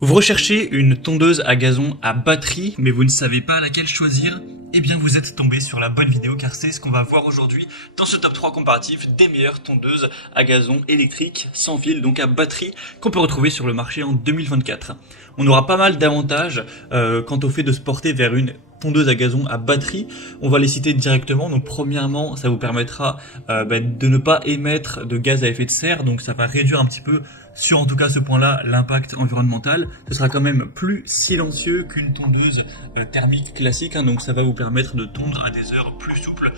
Vous recherchez une tondeuse à gazon à batterie, mais vous ne savez pas laquelle choisir? Eh bien vous êtes tombé sur la bonne vidéo car c'est ce qu'on va voir aujourd'hui dans ce top 3 comparatif des meilleures tondeuses à gazon électriques sans fil, donc à batterie, qu'on peut retrouver sur le marché en 2024. On aura pas mal d'avantages quant au fait de se porter vers une tondeuse à gazon à batterie. On va les citer directement. Donc premièrement, ça vous permettra de ne pas émettre de gaz à effet de serre, donc ça va réduire un petit peu sur en tout cas ce point-là l'impact environnemental. Ce sera quand même plus silencieux qu'une tondeuse thermique classique, donc ça va vous permettre de tondre à des heures plus souples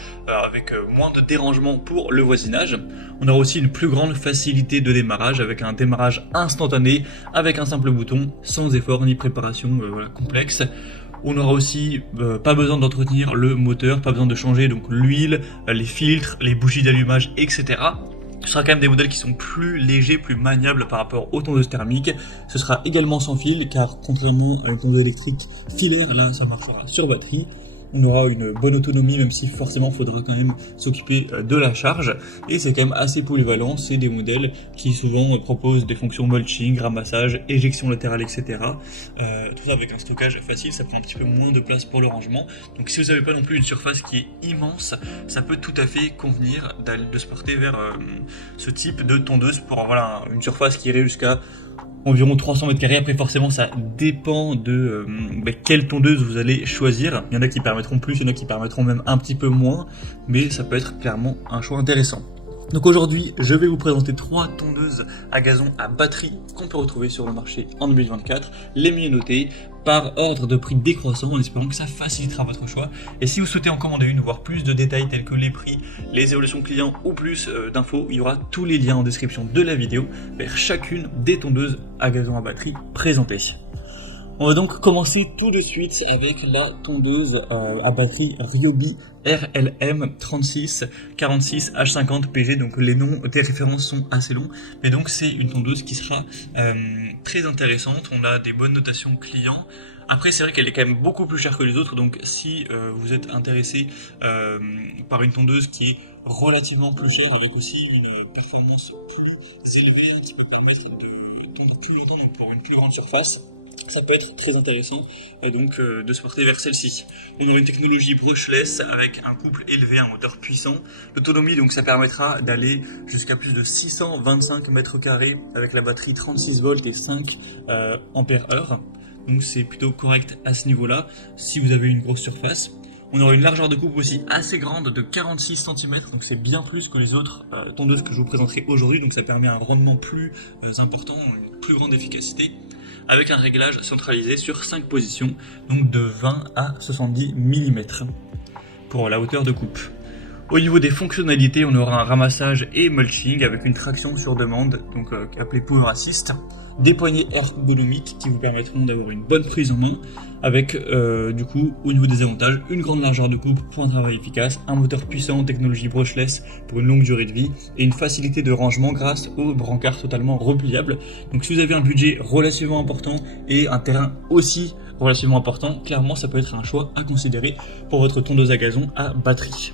avec moins de dérangement pour le voisinage. On aura aussi une plus grande facilité de démarrage avec un démarrage instantané avec un simple bouton sans effort ni préparation complexe. On aura aussi pas besoin d'entretenir le moteur, pas besoin de changer donc l'huile, les filtres, les bougies d'allumage, etc. Ce sera quand même des modèles qui sont plus légers, plus maniables par rapport aux tondeuses thermiques. Ce sera également sans fil, car contrairement à une tondeuse électrique filaire, là ça marchera sur batterie. On aura une bonne autonomie, même si forcément il faudra quand même s'occuper de la charge. Et c'est quand même assez polyvalent, c'est des modèles qui souvent proposent des fonctions mulching, ramassage, éjection latérale, etc. Tout ça avec un stockage facile, ça prend un petit peu moins de place pour le rangement. Donc si vous n'avez pas non plus une surface qui est immense, ça peut tout à fait convenir de se porter vers ce type de tondeuse pour une surface qui irait jusqu'à environ 300 mètres carrés. Après forcément ça dépend de quelle tondeuse vous allez choisir. Il y en a qui permettront plus, il y en a qui permettront même un petit peu moins, mais ça peut être clairement un choix intéressant. Donc aujourd'hui, je vais vous présenter 3 tondeuses à gazon à batterie qu'on peut retrouver sur le marché en 2024, les mieux notées par ordre de prix décroissant, en espérant que ça facilitera votre choix. Et si vous souhaitez en commander une, voire plus de détails tels que les prix, les évolutions clients ou plus d'infos, il y aura tous les liens en description de la vidéo vers chacune des tondeuses à gazon à batterie présentées. On va donc commencer tout de suite avec la tondeuse à batterie Ryobi RLM 36 46 H50 PG. Donc les noms des références sont assez longs, mais donc c'est une tondeuse qui sera très intéressante. On a des bonnes notations clients. Après c'est vrai qu'elle est quand même beaucoup plus chère que les autres, donc si vous êtes intéressé par une tondeuse qui est relativement plus chère, avec aussi une performance plus élevée, qui peut permettre de tondre plus longtemps, donc pour une plus grande surface, ça peut être très intéressant et donc de se porter vers celle-ci. On aura une technologie brushless avec un couple élevé, un moteur puissant. L'autonomie, donc ça permettra d'aller jusqu'à plus de 625 mètres carrés avec la batterie 36 volts et 5 ampères heure. Donc c'est plutôt correct à ce niveau-là si vous avez une grosse surface. On aura une largeur de coupe aussi assez grande de 46 cm, donc c'est bien plus que les autres tondeuses que je vous présenterai aujourd'hui, donc ça permet un rendement plus important, une plus grande efficacité, avec un réglage centralisé sur 5 positions, donc de 20 à 70 mm pour la hauteur de coupe. Au niveau des fonctionnalités, on aura un ramassage et mulching avec une traction sur demande, donc appelée Power Assist, des poignées ergonomiques qui vous permettront d'avoir une bonne prise en main, avec du coup au niveau des avantages, une grande largeur de coupe pour un travail efficace, un moteur puissant, technologie brushless pour une longue durée de vie, et une facilité de rangement grâce au brancard totalement repliable. Donc si vous avez un budget relativement important et un terrain aussi relativement important, clairement ça peut être un choix à considérer pour votre tondeuse à gazon à batterie.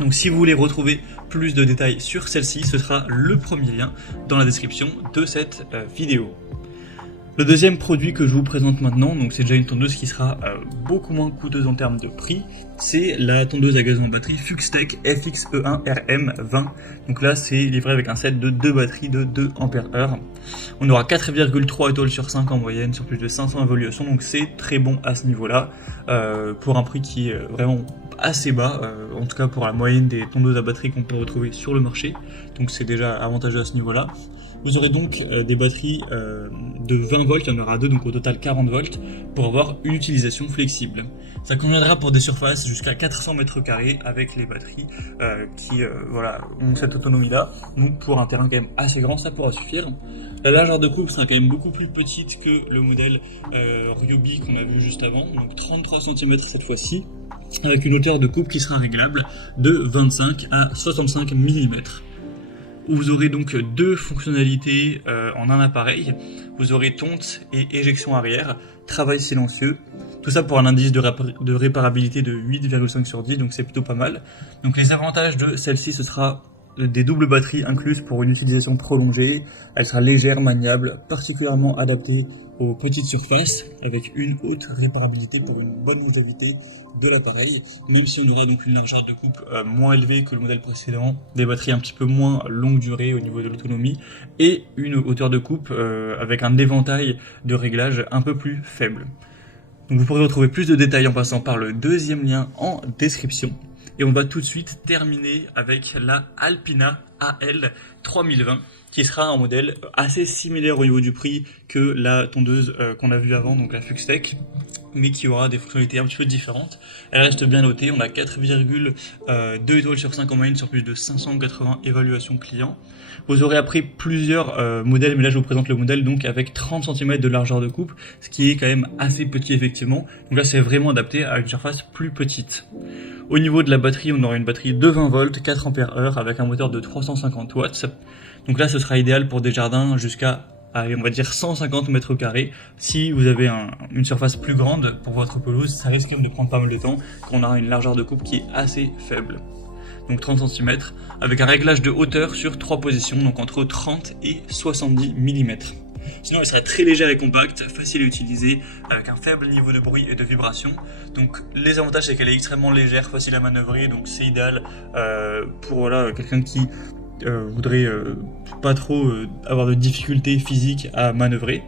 Donc si vous voulez retrouver plus de détails sur celle-ci, ce sera le premier lien dans la description de cette vidéo. Le deuxième produit que je vous présente maintenant, donc c'est déjà une tondeuse qui sera beaucoup moins coûteuse en termes de prix, c'est la tondeuse à gazon à batterie Fuxtech FXE1 RM20. Donc là c'est livré avec un set de 2 batteries de 2 ampères-heure. On aura 4,3 étoiles sur 5 en moyenne sur plus de 500 évolutions, donc c'est très bon à ce niveau-là, pour un prix qui est vraiment assez bas, en tout cas pour la moyenne des tondeuses à batterie qu'on peut retrouver sur le marché, donc c'est déjà avantageux à ce niveau-là. Vous aurez donc des batteries de 20 volts, il y en aura 2, donc au total 40 volts, pour avoir une utilisation flexible. Ça conviendra pour des surfaces jusqu'à 400 mètres carrés avec les batteries qui ont cette autonomie-là. Donc pour un terrain quand même assez grand, ça pourra suffire. La largeur de coupe sera quand même beaucoup plus petite que le modèle Ryobi qu'on a vu juste avant, donc 33 cm cette fois-ci, avec une hauteur de coupe qui sera réglable de 25 à 65 mm. Vous aurez donc 2 fonctionnalités en un appareil. Vous aurez tonte et éjection arrière, travail silencieux. Tout ça pour un indice de réparabilité de 8,5 sur 10, donc c'est plutôt pas mal. Donc les avantages de celle-ci, ce sera des doubles batteries incluses pour une utilisation prolongée. Elle sera légère, maniable, particulièrement adaptée aux petites surfaces, avec une haute réparabilité pour une bonne longévité de l'appareil, même si on aura donc une largeur de coupe moins élevée que le modèle précédent, des batteries un petit peu moins longue durée au niveau de l'autonomie, et une hauteur de coupe avec un éventail de réglages un peu plus faible. Donc vous pourrez retrouver plus de détails en passant par le deuxième lien en description. Et on va tout de suite terminer avec la Alpina AL 3020, qui sera un modèle assez similaire au niveau du prix que la tondeuse qu'on a vue avant, donc la Fuxtech, mais qui aura des fonctionnalités un petit peu différentes. Elle reste bien notée, on a 4,2 étoiles sur 5 en moyenne sur plus de 580 évaluations clients. Vous aurez appris plusieurs modèles, mais là je vous présente le modèle donc avec 30 cm de largeur de coupe, ce qui est quand même assez petit effectivement. Donc là c'est vraiment adapté à une surface plus petite. Au niveau de la batterie, on aura une batterie de 20 volts, 4 ampères-heure avec un moteur de 350 watts. Donc là ce sera idéal pour des jardins jusqu'à, on va dire 150 mètres carrés. Si vous avez une surface plus grande pour votre pelouse, ça risque de prendre pas mal de temps, quand on aura une largeur de coupe qui est assez faible. Donc 30 cm, avec un réglage de hauteur sur 3 positions, donc entre 30 et 70 mm. Sinon elle sera très légère et compacte, facile à utiliser, avec un faible niveau de bruit et de vibration. Donc les avantages c'est qu'elle est extrêmement légère, facile à manœuvrer, donc c'est idéal pour quelqu'un qui voudrait pas trop avoir de difficultés physiques à manœuvrer.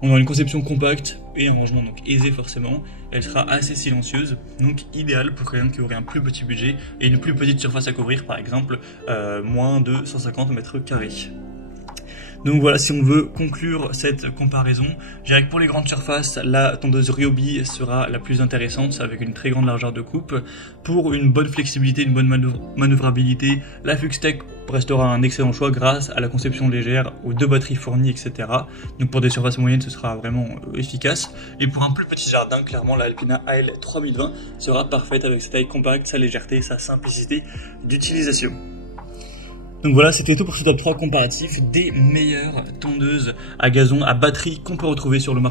On aura une conception compacte et un rangement donc aisé forcément. Elle sera assez silencieuse, donc idéale pour quelqu'un qui aurait un plus petit budget et une plus petite surface à couvrir, par exemple moins de 150 mètres carrés. Donc voilà, si on veut conclure cette comparaison, je dirais que pour les grandes surfaces, la tondeuse Ryobi sera la plus intéressante avec une très grande largeur de coupe. Pour une bonne flexibilité, une bonne manœuvrabilité, la Fuxtech restera un excellent choix grâce à la conception légère, aux 2 batteries fournies, etc. Donc pour des surfaces moyennes, ce sera vraiment efficace. Et pour un plus petit jardin, clairement, la Alpina AL 3020 sera parfaite avec sa taille compacte, sa légèreté, sa simplicité d'utilisation. Donc voilà, c'était tout pour ce top 3 comparatif des meilleures tondeuses à gazon à batterie qu'on peut retrouver sur le marché.